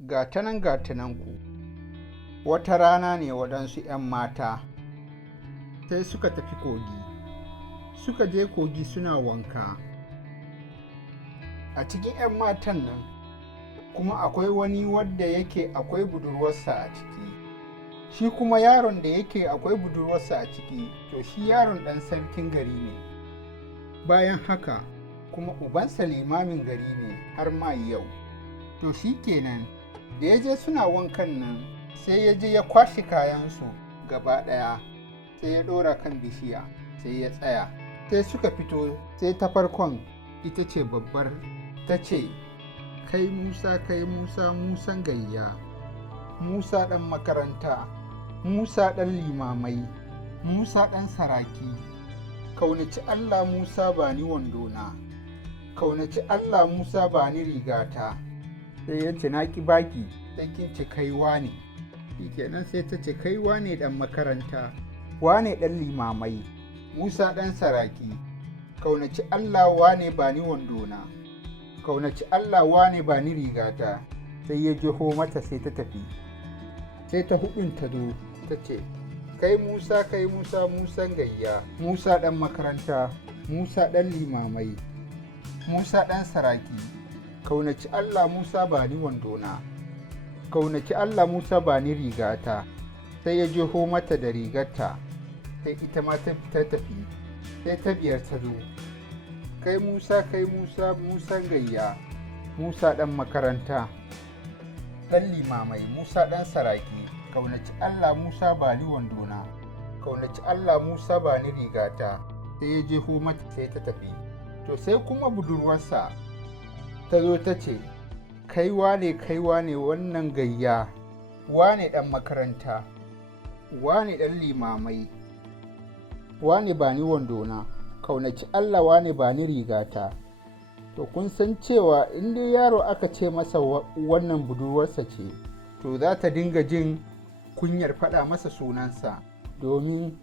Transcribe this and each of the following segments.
Gatananku, wata rana ne waɗansu ‘yan mata sai suka tafi kogi, suka je kogi suna wanka. A cikin ‘yan matan nan kuma akwai wani wadda yake akwai budurwarsa a ciki, shi kuma yaron da yake akwai budurwarsa a ciki, to shi yaron ɗan sarkin gari ne. Bayan haka kuma ubansa limamin gari ne har ma yau. To shi kenan da ya je suna wankan nan sai ya je ya kwashe kayansu gaba ɗaya, sai ya ɗora kan bishiya sai ya tsaya. Sai suka fito, sai ta farkon ita ce babbar, ta ce, kai Musa Musan gayya, Musa ɗan makaranta, Musa ɗan limamai, Musa ɗan saraki, kaunaci Allah Musa ba ni wandona, kaunaci Allah Musa ba ni rigata. Sai ya ce, na ki baki, sai kin ce kai wane. Kenan sai ta ce, kai wane ɗan makaranta, wane ɗan limamai, Musa ɗan saraki, kaunaci Allah wane ba ni wandona, kaunaci Allah wane ba ni rigata. Sai ya jeho mata sai ta tafi. Sai ta hudun ta zo ta ce, kai Musa Musan gayya, Musa ɗan makaranta, Musa ɗan limamai, Musa ɗan saraki, kaunaci Allah Musa ba ni wandona, kaunaci Allah Musa ba ni rigata. Sai ya jeho mata da rigarta, sai ita ma ta tafi. Sai ta biyar ta zo, kai Musa Musan gayya, Musa ɗan makaranta, ɗan limamai, Musa ɗan saraki, kaunaci Allah Musa ba ni wandona, kaunaci Allah Musa ba ni rigata. Sai ya jeho mata sai ta tafi. To sai kuma budurwarsa ta zo ta ce, kai wane wannan gayya, wane ɗan makaranta, wane ɗan limamai, wane ba ni wandona, kaunaci Allah wane ba ni rigata. To kun san cewa in dai yaro aka ce masa wannan budurwarsa ce, to za ta dinga jin kunyar faɗa masa sunansa, domin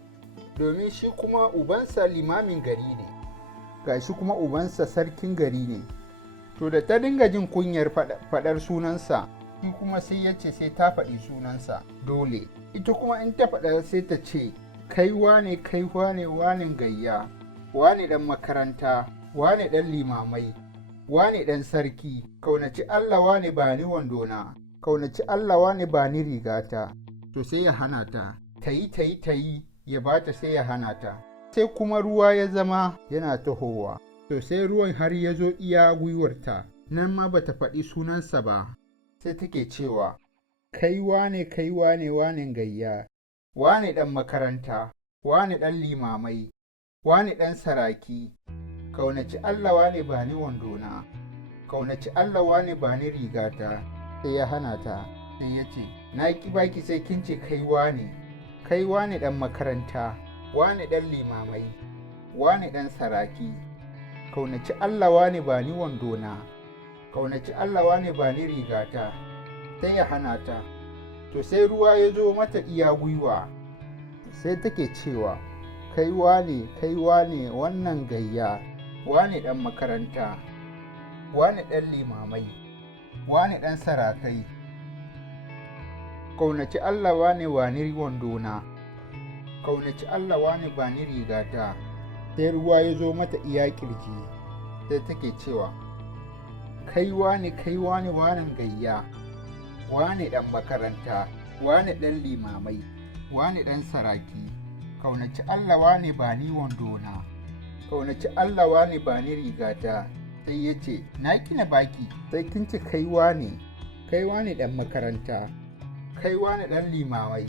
shi kuma ubansa limamin gari ne, ga shi kuma ubansa sarkin gari ne. To da ta dinga jin kunyar faɗar sunansa, shi kuma sai ya ce sai ta faɗi sunansa dole. Ita kuma in ta faɗa sai ta ce, kai wane wanen gayya, wane ɗan makaranta, wane ɗan limamai, wane ɗan sarki, kaunaci Allah wane ba ni wandona, kaunaci Allah wane ba ni rigata. To sai ya hana ta, ta yi ya bata, sai ya hana ta. Sai kuma ruwa ya zama yana tahowa. To sai ruwan har ya zo iya gwiwarta, nan ma bata faɗi sunansa ba, sai take cewa, kai wane wanen gayya, wane ɗan makaranta, wane ɗan limamai, wane ɗan saraki, kaunaci Allah wane ba ni wandona, kaunaci Allah wane ba ni rigata. Sai ya hana ta, sai ya ce, na ki baki sai kin ce kai wane ɗan makaranta, wane ɗan limamai, wane ɗan saraki, kaunaci Allah wane ba ni wandona, kaunaci Allah wane ba ni rigata. Sai ya hana ta. To sai ruwa ya zo mata iya gwiwa, sai take cewa, kai wane wannan gayya, wane ɗan makaranta, wane ɗan limamai, wane ɗan sarakai, kaunaci Allah wane ba ni wandona, kaunaci Allah wane ba ni rigata. Sai ruwa ya zo mata iya kirji, sai take cewa, kai wane wanen gayya, wane ɗan makaranta, wane ɗan limamai, wane ɗan saraki, kaunaci Allah wane ba ni wandona, kaunaci Allah wane ba ni rigata. Sai ya ce, na kina baki sai kin ce kai wane ɗan makaranta, kai wane ɗan limamai,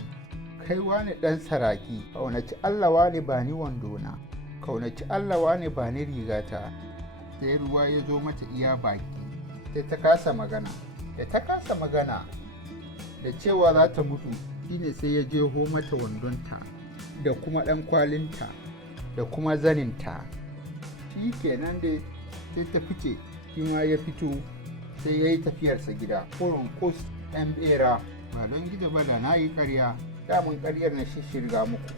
kai wane ɗan saraki, kaunaci Allah wane ba ni wandona, kaunaci Allah wane ba ni rigata. Sai ruwa ya zo mata iya baki, sai ta kasa magana. Da ta kasa magana da cewa za ta mutu, shine sai ya jeho mata wandonta da kuma ɗan kwalinta da kuma zaninta. Shi kenan dai sai ta fice, shi ma ya fito, sai ya yi tafiyarsa gida. Kurun kus ɗan ɓera, ba don gida ba da na yi ƙarya, damun ƙaryar na shirga muku.